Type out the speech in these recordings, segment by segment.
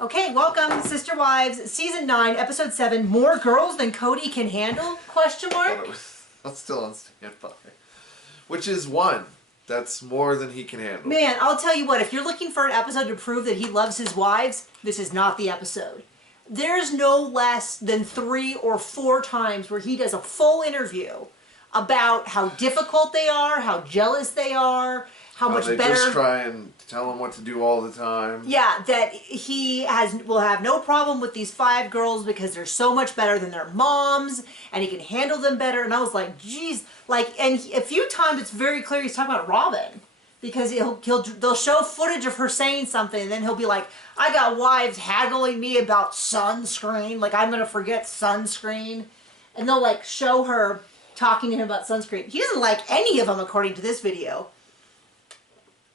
Okay, welcome, Sister Wives, Season 9, Episode 7, More Girls Than Kody Can Handle? Question mark? That's still on standby. Which is one. That's more than he can handle. Man, I'll tell you what, if you're looking for an episode to prove that he loves his wives, this is not the episode. There's no less than 3 or 4 times where he does a full interview about how difficult they are, how jealous they are, how much they better... just try and tell him what to do all the time. Yeah, that he will have no problem with these 5 girls because they're so much better than their moms, and he can handle them better. And I was like, geez, and a few times it's very clear he's talking about Robin, because they'll show footage of her saying something, and then he'll be like, I got wives haggling me about sunscreen, like I'm gonna forget sunscreen, and they'll like show her talking to him about sunscreen. He doesn't like any of them, according to this video.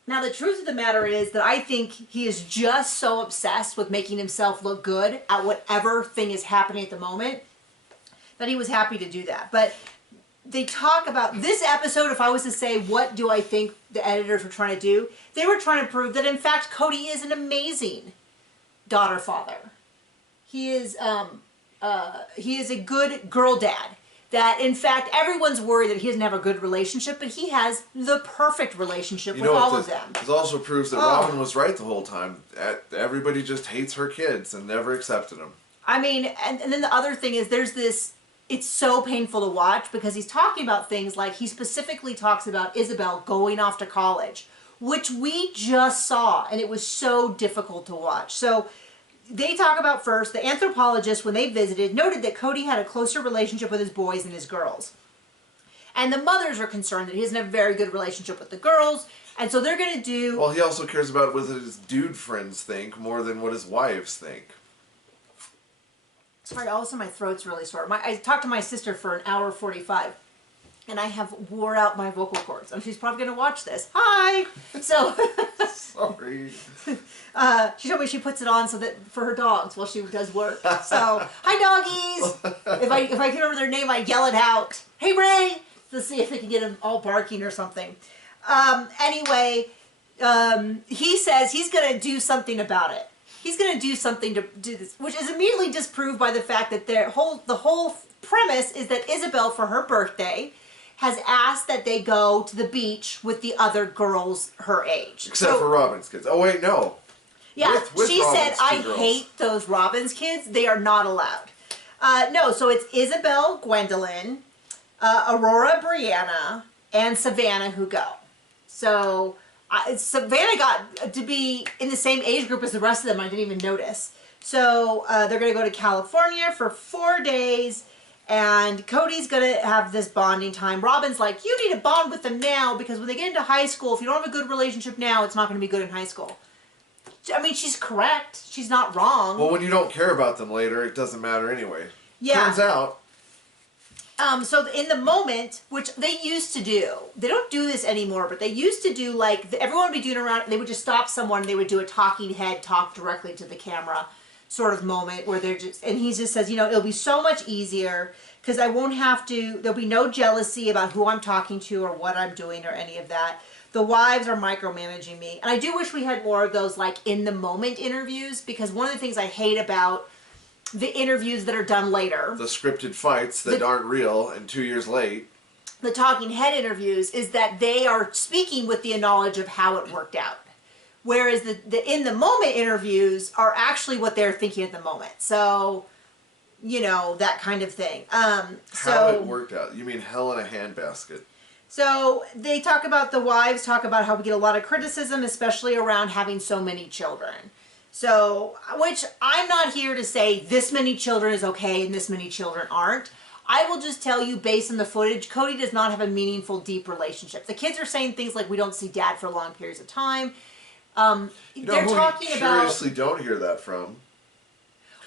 Now, the truth of the matter is that I think he is just so obsessed with making himself look good at whatever thing is happening at the moment that he was happy to do that. But they talk about this episode, if I was to say, what do I think the editors were trying to do? They were trying to prove that, in fact, Kody is an amazing daughter-father. He is a good girl dad. That, in fact, everyone's worried that he doesn't have a good relationship, but he has the perfect relationship with all of them. This also proves that Robin was right the whole time. Everybody just hates her kids and never accepted them. I mean, and then the other thing is there's this, it's so painful to watch because he's talking about things like, he specifically talks about Isabel going off to college, which we just saw, and it was so difficult to watch. So they talk about first, the anthropologist, when they visited, noted that Kody had a closer relationship with his boys than his girls. And the mothers are concerned that he doesn't have a very good relationship with the girls, and so they're going to do... Well, he also cares about what his dude friends think more than what his wives think. Sorry, all of a sudden my throat's really sore. I talked to my sister for an hour 45, and I have wore out my vocal cords. And she's probably going to watch this. Hi! So... Sorry. She told me she puts it on so that for her dogs while she does work. So, hi doggies! If I can remember their name, I yell it out. Hey Ray! Let's see if we can get them all barking or something. Anyway, he says he's going to do something about it. He's going to do something to do this, which is immediately disproved by the fact that the whole premise is that Isabel, for her birthday, has asked that they go to the beach with the other girls her age. Except for Robin's kids. Oh, wait, no. Yeah, with she Robin's said, I hate those Robin's kids. They are not allowed. No, so it's Isabel, Gwendolyn, Aurora, Brianna, and Savannah who go. So Savannah got to be in the same age group as the rest of them. I didn't even notice. So they're going to go to California for 4 days. And Kody's going to have this bonding time. Robin's like, you need to bond with them now because when they get into high school, if you don't have a good relationship now, it's not going to be good in high school. I mean, she's correct. She's not wrong. Well, when you don't care about them later, it doesn't matter anyway. Yeah. Turns out. So in the moment, which they used to do, they don't do this anymore, but they used to do like, everyone would be doing around, they would just stop someone and they would do a talking head, talk directly to the camera sort of moment where they're just, and he just says, you know, it'll be so much easier because I won't have to, there'll be no jealousy about who I'm talking to or what I'm doing or any of that. The wives are micromanaging me. And I do wish we had more of those like in the moment interviews, because one of the things I hate about the interviews that are done later, the scripted fights that aren't real and 2 years late, the talking head interviews, is that they are speaking with the knowledge of how it worked out. Whereas the in the moment interviews are actually what they're thinking at the moment. So, you know, that kind of thing. How it worked out. You mean hell in a handbasket. So they talk about, the wives talk about how we get a lot of criticism, especially around having so many children. So, which I'm not here to say this many children is okay and this many children aren't. I will just tell you, based on the footage, Kody does not have a meaningful, deep relationship. The kids are saying things like, we don't see dad for long periods of time. They're talking about... curiously don't hear that from?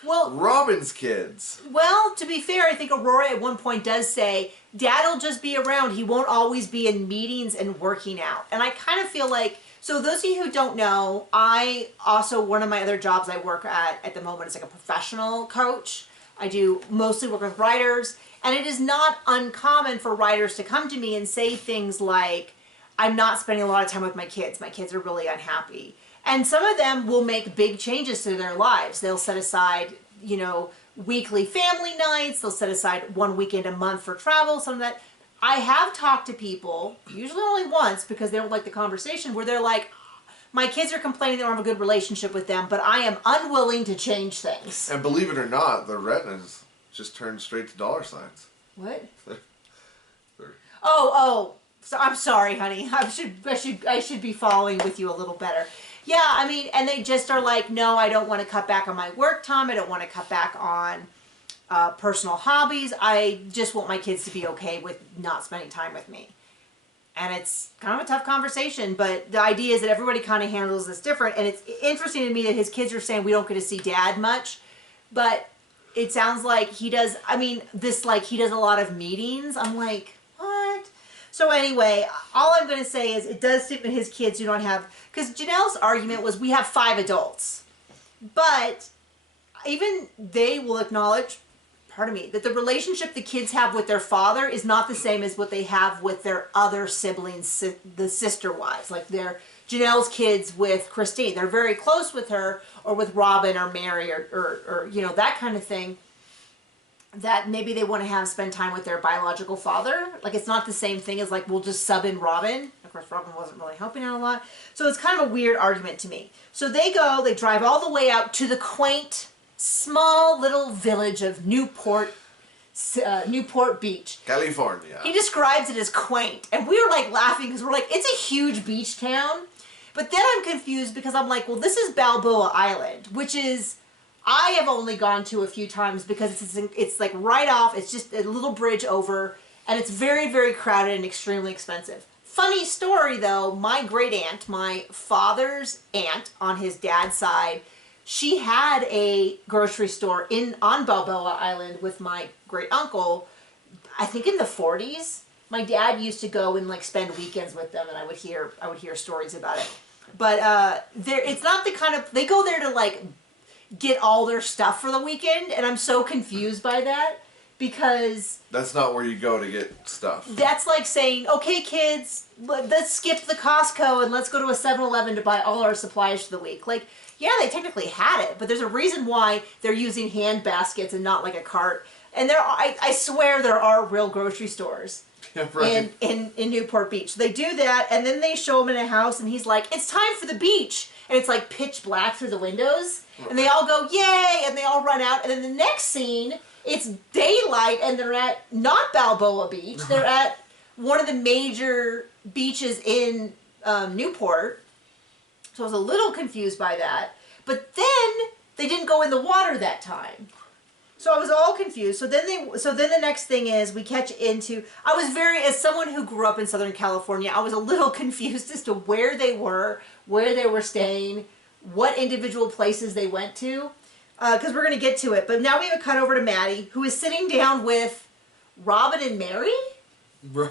Well, Robin's kids. Well, to be fair, I think Aurora at one point does say, Dad'll just be around. He won't always be in meetings and working out. And I kind of feel like, so those of you who don't know, I also, one of my other jobs I work at the moment is like a professional coach. I do mostly work with writers. And it is not uncommon for writers to come to me and say things like, I'm not spending a lot of time with my kids. My kids are really unhappy. And some of them will make big changes to their lives. They'll set aside, you know, weekly family nights. They'll set aside one weekend a month for travel, some of that. I have talked to people, usually only once because they don't like the conversation, where they're like, my kids are complaining they don't have a good relationship with them, but I am unwilling to change things. And believe it or not, the retinas just turned straight to dollar signs. What? Oh, so I'm sorry, honey. I should be following with you a little better. Yeah, I mean, and they just are like, no, I don't want to cut back on my work time. I don't want to cut back on personal hobbies. I just want my kids to be okay with not spending time with me. And it's kind of a tough conversation, but the idea is that everybody kind of handles this different. And it's interesting to me that his kids are saying we don't get to see dad much, but it sounds like he does. I mean, he does a lot of meetings. I'm like, what? So anyway, all I'm going to say is it does seem that his kids do not have, because Janelle's argument was we have 5 adults, but even they will acknowledge, pardon me, that the relationship the kids have with their father is not the same as what they have with their other siblings, the sister wives, like Janelle's kids with Christine. They're very close with her, or with Robin or Mary, or you know, that kind of thing, that maybe they want to spend time with their biological father. Like, it's not the same thing as like, we'll just sub in Robin. Of course, Robin wasn't really helping out a lot. So it's kind of a weird argument to me. So they drive all the way out to the quaint, small little village of Newport Beach, California. He describes it as quaint, and we were like laughing because we're like, it's a huge beach town. But then I'm confused because I'm like, well, this is Balboa Island, which is, I have only gone to a few times because it's like right off. It's just a little bridge over, and it's very, very crowded and extremely expensive. Funny story though, my great aunt, my father's aunt on his dad's side, she had a grocery store on Balboa Island with my great uncle, I think in the 40s. My dad used to go and like spend weekends with them, and I would hear stories about it. But it's not the kind of, they go there to like get all their stuff for the weekend, and I'm so confused by that, because that's not where you go to get stuff. That's like saying, okay kids, let's skip the Costco and let's go to a 7-Eleven to buy all our supplies for the week. Like, yeah, they technically had it, but there's a reason why they're using hand baskets and not like a cart. And I swear there are real grocery stores. Yeah, right. in Newport Beach. They do that, and then they show him in a house, and he's like, it's time for the beach. And it's like pitch black through the windows. And they all go, yay! And they all run out. And then the next scene, it's daylight, and they're at not Balboa Beach. They're at one of the major beaches in Newport. So I was a little confused by that. But then they didn't go in the water that time. So I was all confused. So then the next thing is we catch into, as someone who grew up in Southern California, I was a little confused as to where they were staying, what individual places they went to, because we're going to get to it. But now we have a cut over to Maddie, who is sitting down with Robin and Mary. Right.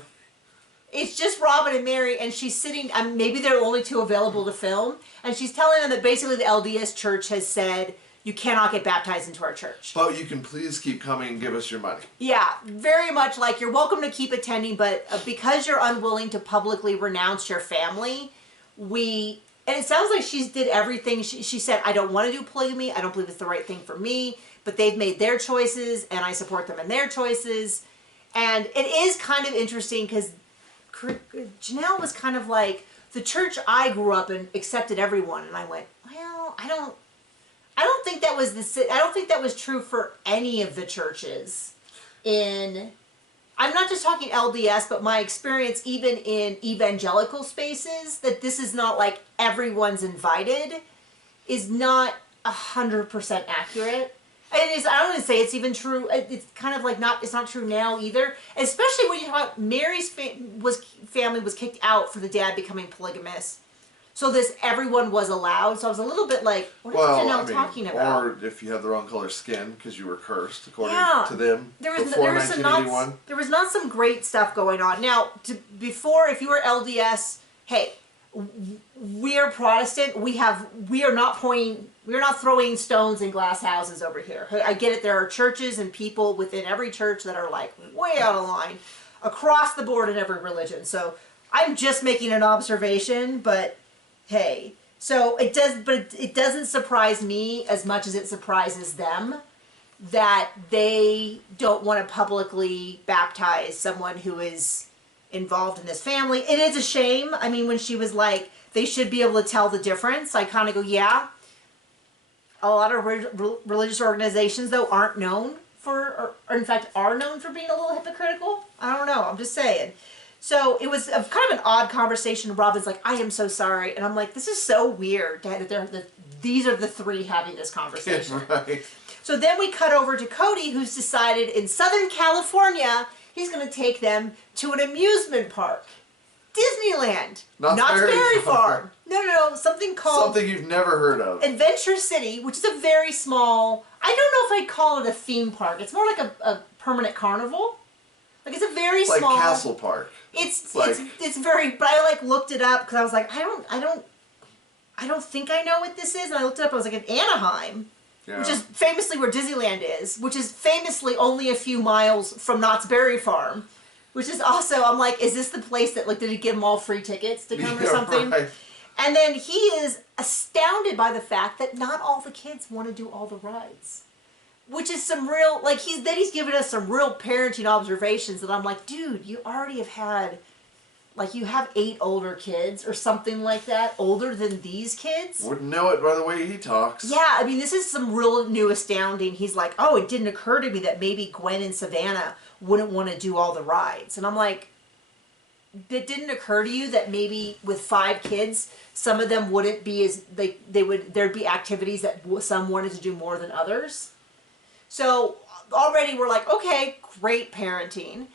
It's just Robin and Mary, and she's sitting, maybe they're only 2 available to film, and she's telling them that basically the LDS church has said, you cannot get baptized into our church. But you can please keep coming and give us your money. Yeah, very much like you're welcome to keep attending, but because you're unwilling to publicly renounce your family, and it sounds like she did everything. She said, I don't want to do polygamy. I don't believe it's the right thing for me, but they've made their choices, and I support them in their choices. And it is kind of interesting because Janelle was kind of like, the church I grew up in accepted everyone, and I went, well, I don't think that was true for any of the churches. I'm not just talking LDS, but my experience even in evangelical spaces, that this is not like everyone's invited, is not 100% accurate. And I don't want to say it's even true. It's kind of like it's not true now either. Especially when you talk about Mary's family was kicked out for the dad becoming polygamous. So everyone was allowed. So I was a little bit like, what is Janelle talking about? Or if you had the wrong color skin because you were cursed, according to them, before 1981. There was not some great stuff going on. Now, if you were LDS, hey, we are Protestant. We are not throwing stones in glass houses over here. I get it. There are churches and people within every church that are like way out of line across the board in every religion. So I'm just making an observation, but hey. So it does, but it doesn't surprise me as much as it surprises them that they don't want to publicly baptize someone who is involved in this family. It is a shame. I mean, when she was like, they should be able to tell the difference, I kind of go, yeah. A lot of religious organizations, though, aren't known for, or in fact, are known for being a little hypocritical. I don't know. I'm just saying. So it was kind of an odd conversation. Robin's like, I am so sorry. And I'm like, this is so weird that these are the three having this conversation. Right. So then we cut over to Kody, who's decided in Southern California, he's going to take them to an amusement park. Disneyland. Not Berry Farm. No. Something called... Something you've never heard of. Adventure City, which is a very small... I don't know if I'd call it a theme park. It's more like a permanent carnival. Like, it's a very small... Like Castle Park. It's very... But I, like, looked it up because I was like, I don't think I know what this is. And I looked it up. I was like, in Anaheim, which is famously where Disneyland is, which is famously only a few miles from Knott's Berry Farm. Which is also, I'm like, is this the place that, like, did he give them all free tickets to come or something? Right. And then he is astounded by the fact that not all the kids want to do all the rides. Which is some real, like, he's given us some real parenting observations that I'm like, dude, you already have had, like, you have 8 older kids or something like that, older than these kids. Wouldn't know it by the way he talks. Yeah, I mean, this is some real new astounding. He's like, oh, it didn't occur to me that maybe Gwen and Savannah wouldn't want to do all the rides. And I'm like, it didn't occur to you that maybe with 5 kids, some of them wouldn't be as, there'd be activities that some wanted to do more than others. So already we're like, okay, great parenting.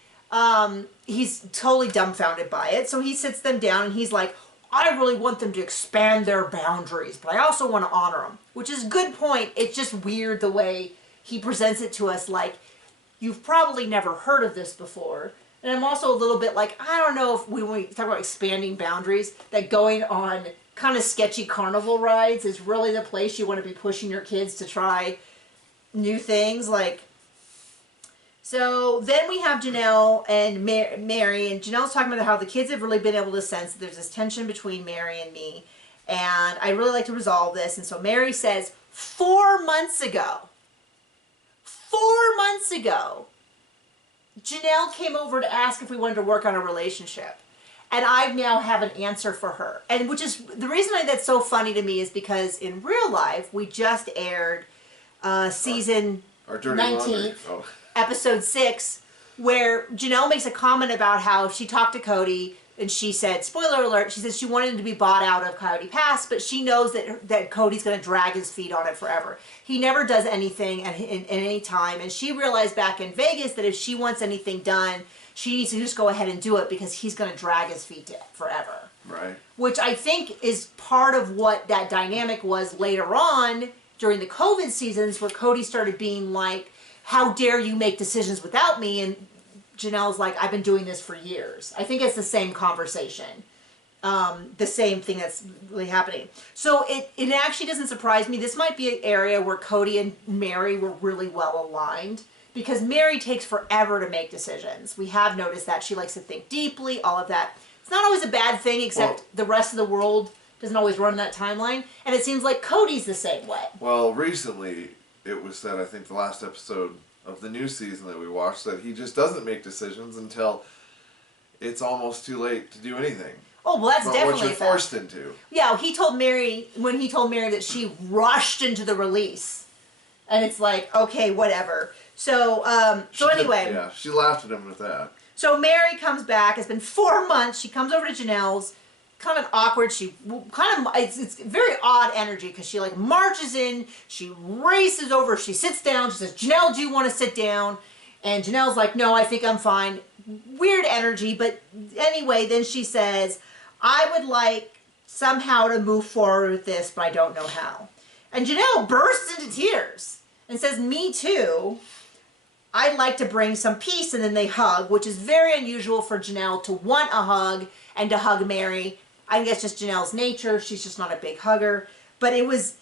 He's totally dumbfounded by it. So he sits them down and he's like, I really want them to expand their boundaries, but I also want to honor them, which is a good point. It's just weird the way he presents it to us, like, you've probably never heard of this before. And I'm also a little bit like, I don't know if when we talk about expanding boundaries, that going on kind of sketchy carnival rides is really the place you want to be pushing your kids to try new things. Like, so then we have Janelle and Mary, and Janelle's talking about how the kids have really been able to sense that there's this tension between Mary and me, and I really like to resolve this. And so Mary says, 4 months ago, Janelle came over to ask if we wanted to work on a relationship. And I now have an answer for her. And which is, the reason that's so funny to me is because in real life, we just aired season 19, episode 6, where Janelle makes a comment about how she talked to Kody, and she said, spoiler alert, she said she wanted him to be bought out of Coyote Pass, but she knows that Cody's going to drag his feet on it forever. He never does anything at any time, and she realized back in Vegas that if she wants anything done, she needs to just go ahead and do it because he's going to drag his feet forever. Right. Which I think is part of what that dynamic was later on during the COVID seasons, where Kody started being like, how dare you make decisions without me? And Janelle's like, I've been doing this for years. I think it's the same conversation. The same thing that's really happening. So it actually doesn't surprise me. This might be an area where Kody and Mary were really well aligned, because Mary takes forever to make decisions. We have noticed that. She likes to think deeply, all of that. It's not always a bad thing, except the rest of the world doesn't always run that timeline. And it seems like Cody's the same way. Well, recently it was said, I think the last episode of the new season that we watched, that he just doesn't make decisions until it's almost too late to do anything. Oh, well, that's definitely what you're forced into. Yeah, he told Mary, when he told Mary that she rushed into the release. And it's like, okay, whatever. So, anyway. Yeah, she laughed at him with that. So Mary comes back. It's been 4 months. She comes over to Janelle's. Kind of awkward. It's very odd energy, because she like marches in. She races over. She sits down. She says, Janelle, do you want to sit down? And Janelle's like, no, I think I'm fine. Weird energy. But anyway, then she says, I would like somehow to move forward with this, but I don't know how. And Janelle bursts into tears and says, me too. I'd like to bring some peace. And then they hug, which is very unusual for Janelle to want a hug and to hug Mary. I guess just Janelle's nature. She's just not a big hugger. But it was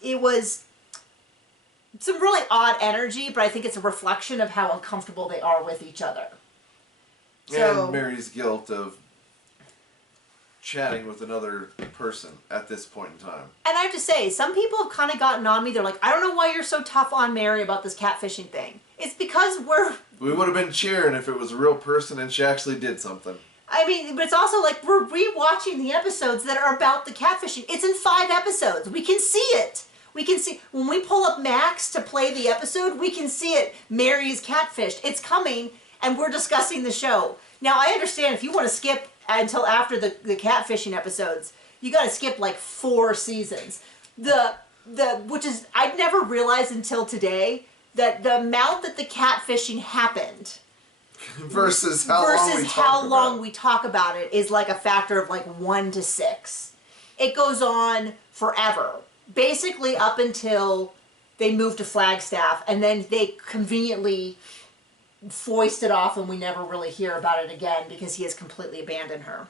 some really odd energy, but I think it's a reflection of how uncomfortable they are with each other. And Mary's guilt of chatting with another person at this point in time. And I have to say, some people have kind of gotten on me. They're like, I don't know why you're so tough on Mary about this catfishing thing. It's because we would have been cheering if it was a real person and she actually did something. I mean, but it's also like we're rewatching the episodes that are about the catfishing. It's in 5 episodes. We can see it. We can see, when we pull up Max to play the episode, we can see it. Mary is catfished. It's coming, and we're discussing the show. Now, I understand if you want to skip until after the catfishing episodes, you got to skip like 4 seasons. Which is, I'd never realized until today that the amount that the catfishing happened versus how long we talk about it is like a factor of like 1 to 6. It goes on forever. Basically up until they move to Flagstaff, and then they conveniently foist it off and we never really hear about it again because he has completely abandoned her.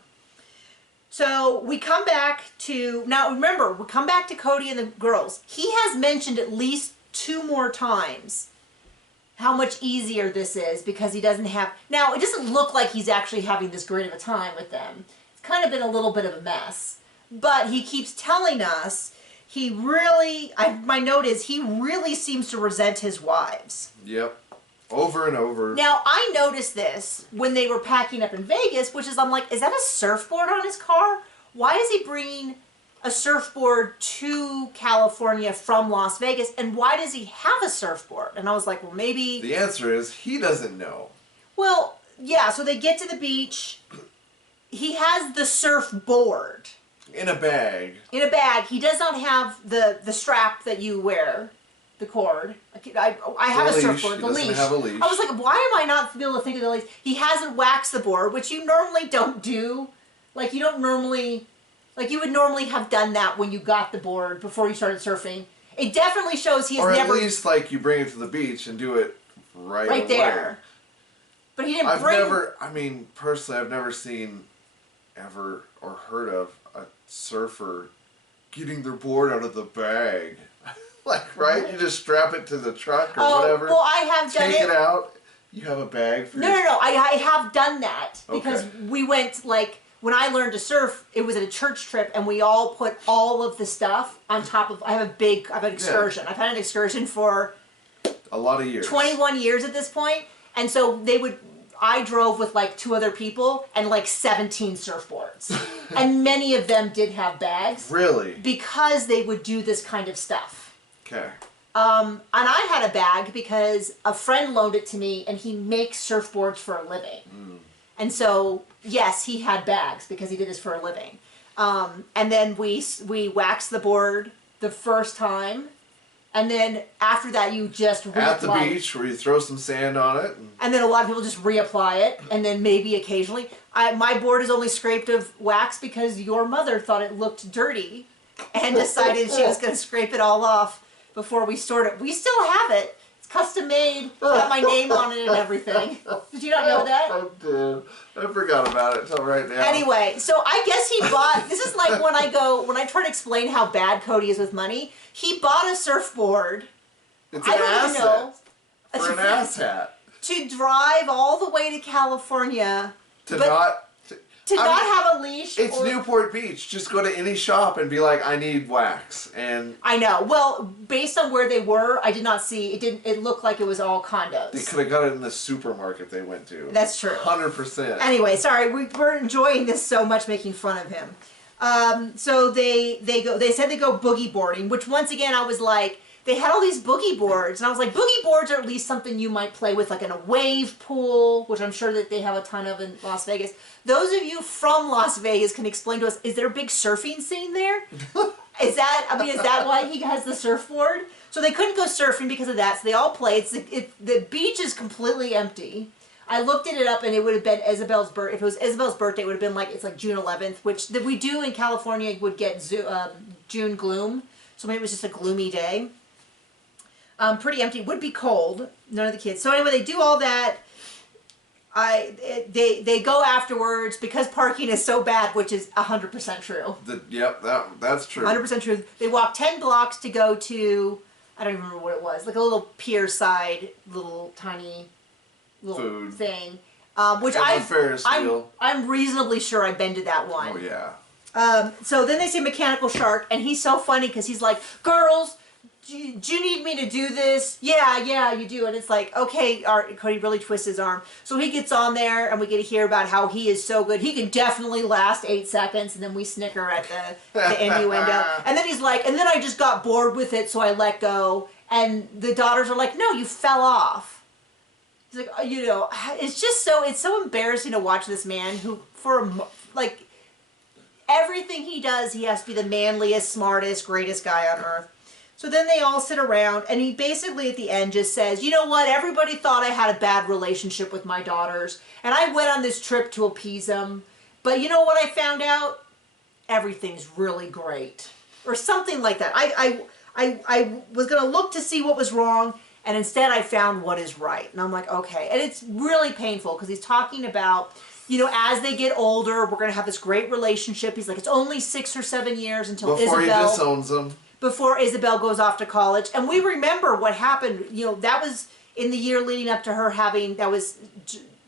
So we come back to, now remember, we come back to Kody and the girls. He has mentioned at least 2 more times how much easier this is because he doesn't have, now it doesn't look like he's actually having this great of a time with them. It's kind of been a little bit of a mess. But he keeps telling us he really, my note is, he really seems to resent his wives. Yep. Over and over. Now, I noticed this when they were packing up in Vegas, which is, I'm like, is that a surfboard on his car? Why is he bringing a surfboard to California from Las Vegas? And why does he have a surfboard? And I was like, well, maybe... The answer is, he doesn't know. Well, yeah, so they get to the beach. He has the surfboard. In a bag. In a bag. He does not have the strap that you wear, the cord. I have a surfboard, the leash. He doesn't have a leash. I was like, why am I not able to think of the leash? He hasn't waxed the board, which you normally don't do. Like, you don't normally, like, you would normally have done that when you got the board before you started surfing. It definitely shows he has never... Or at least, like, you bring it to the beach and do it right away. There. But he didn't bring... I mean, personally, I've never seen ever or heard of a surfer getting their board out of the bag. Like, right? What? You just strap it to the truck or whatever. Well, I have done it. Take it out. You have a bag for No. I have done that because we went, like, when I learned to surf, it was at a church trip, and we all put all of the stuff on top of... I have an excursion. Yeah. I've had an excursion for... a lot of years. 21 years at this point. And so I drove with like 2 other people and like 17 surfboards. And many of them did have bags. Really? Because they would do this kind of stuff. Okay. And I had a bag because a friend loaned it to me and he makes surfboards for a living. And so, yes, he had bags because he did this for a living. And then we waxed the board the first time. And then after that, you just reapply. At the beach, where you throw some sand on it. And then a lot of people just reapply it. And then maybe occasionally. My board is only scraped of wax because your mother thought it looked dirty. And decided she was going to scrape it all off before we stored it. We still have it. It's custom made. Got my name on it and everything. Did you not know that? I did. I forgot about it until right now. Anyway, so I guess he bought... This is like when I try to explain how bad Kody is with money. He bought a surfboard. It's an asset. For an asshat. To drive all the way to California. To not have a leash. It's Newport Beach. Just go to any shop and be like, I need wax. And I know. Well, based on where they were, I did not see. It looked like it was all condos. They could have got it in the supermarket they went to. That's true. 100%. Anyway, sorry. We're enjoying this so much, making fun of him. So they said they go boogie boarding, which once again I was like, they had all these boogie boards, and I was like, boogie boards are at least something you might play with, like in a wave pool, which I'm sure that they have a ton of in Las Vegas. Those of you from Las Vegas can explain to us, is there a big surfing scene there? Is that why he has the surfboard? So they couldn't go surfing because of that, so they all played. The beach is completely empty. I looked it up, and it would have been Isabel's birthday. If it was Isabel's birthday, it would have been like, it's like June 11th, which we do in California would get June gloom. So maybe it was just a gloomy day. Pretty empty. It would be cold. None of the kids. So anyway, they do all that. They go afterwards because parking is so bad, which is 100% true. That's true. 100% true. They walk 10 blocks to go to, I don't even remember what it was, like a little pier side, little tiny food thing. Which I'm reasonably sure I've been to that one. Oh yeah. So then they say mechanical shark, and he's so funny because he's like, girls, do you need me to do this? Yeah, you do. And it's like, okay, Kody really twists his arm. So he gets on there, and we get to hear about how he is so good. He can definitely last 8 seconds, and then we snicker at the innuendo. And then he's like, and then I just got bored with it, so I let go. And the daughters are like, no, you fell off. He's like, you know, it's just it's so embarrassing to watch this man who, like, everything he does, he has to be the manliest, smartest, greatest guy on earth. So then they all sit around, and he basically at the end just says, you know what, everybody thought I had a bad relationship with my daughters, and I went on this trip to appease them, but you know what I found out? Everything's really great. Or something like that. I was going to look to see what was wrong, and instead I found what is right. And I'm like, okay. And it's really painful, because he's talking about, you know, as they get older, we're going to have this great relationship. He's like, it's only 6 or 7 years until before Isabel... he disowns them. Before Isabel goes off to college. And we remember what happened. You know, that was in the year leading up to her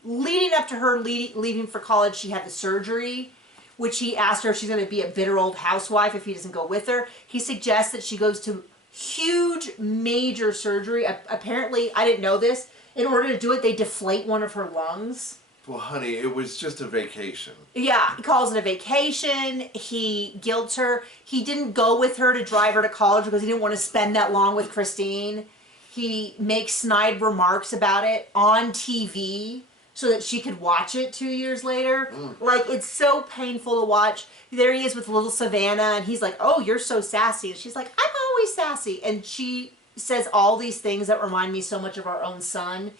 leaving for college. She had the surgery, which he asked her if she's going to be a bitter old housewife if he doesn't go with her. He suggests that she goes to huge, major surgery. Apparently, I didn't know this. In order to do it, they deflate one of her lungs. Well, honey, it was just a vacation. Yeah, he calls it a vacation. He guilts her. He didn't go with her to drive her to college because he didn't want to spend that long with Christine. He makes snide remarks about it on TV so that she could watch it 2 years later. Like, it's so painful to watch. There he is with little Savannah, and he's like, oh, you're so sassy. And she's like, I'm always sassy. And she says all these things that remind me so much of our own son.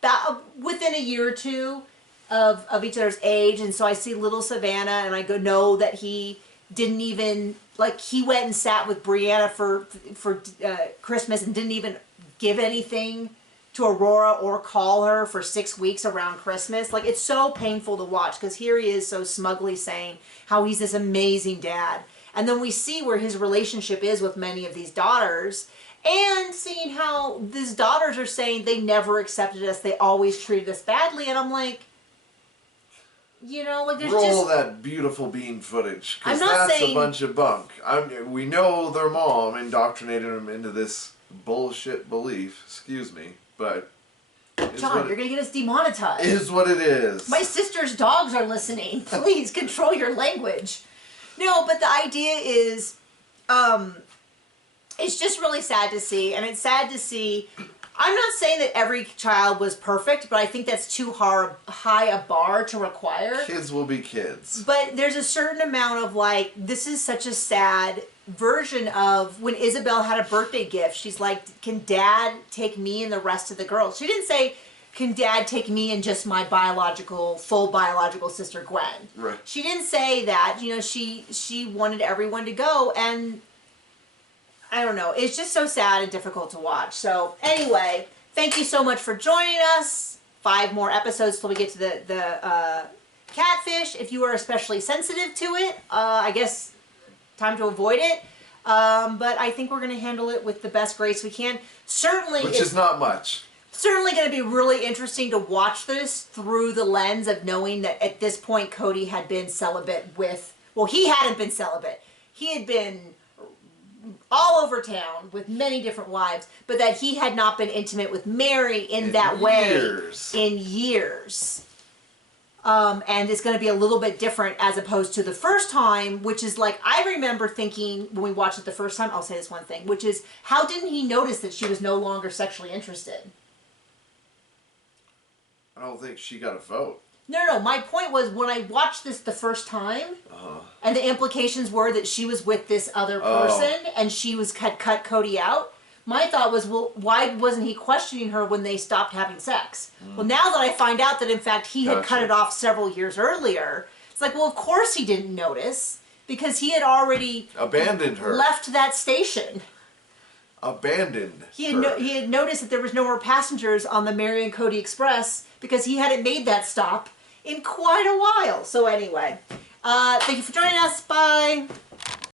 That within a year or two of each other's age. And so I see little Savannah, and I know that he didn't even, like, he went and sat with Brianna for Christmas and didn't even give anything to Aurora or call her for 6 weeks around Christmas. Like, it's so painful to watch, because here he is so smugly saying how he's this amazing dad. And then we see where his relationship is with many of these daughters, and seeing how these daughters are saying they never accepted us, they always treated us badly. And I'm like, you know, like, there's roll that beautiful bean footage, because that's saying... a bunch of bunk. We know their mom indoctrinated them into this bullshit belief, excuse me, but... John, you're going to get us demonetized. Is what it is. My sister's dogs are listening. Please, control your language. No, but the idea is, it's just really sad to see, and it's sad to see... I'm not saying that every child was perfect, but I think that's too high a bar to require. Kids will be kids. But there's a certain amount of, like, this is such a sad version of when Isabel had a birthday gift. She's like, can Dad take me and the rest of the girls? She didn't say, can Dad take me and just my full biological sister Gwen. Right. She didn't say that. You know, she wanted everyone to go, and... I don't know. It's just so sad and difficult to watch. So anyway, thank you so much for joining us. 5 more episodes till we get to the catfish. If you are especially sensitive to it, I guess time to avoid it. But I think we're going to handle it with the best grace we can. Certainly, which is not much. Certainly going to be really interesting to watch this through the lens of knowing that at this point Kody had been celibate with... Well, he hadn't been celibate. He had been... all over town with many different wives, but that he had not been intimate with Mary in that way in years. And it's going to be a little bit different as opposed to the first time, which is like, I remember thinking when we watched it the first time, I'll say this one thing, which is, how didn't he notice that she was no longer sexually interested? I don't think she got a vote. No. My point was, when I watched this the first time, and the implications were that she was with this other person, and she was cut Kody out, my thought was, well, why wasn't he questioning her when they stopped having sex? Well, now that I find out that, in fact, he had cut it off several years earlier, it's like, well, of course he didn't notice, because he had already... abandoned her. Left that station. Abandoned He had noticed that there was no more passengers on the Mary and Kody Express, because he hadn't made that stop in quite a while. So anyway, thank you for joining us. Bye.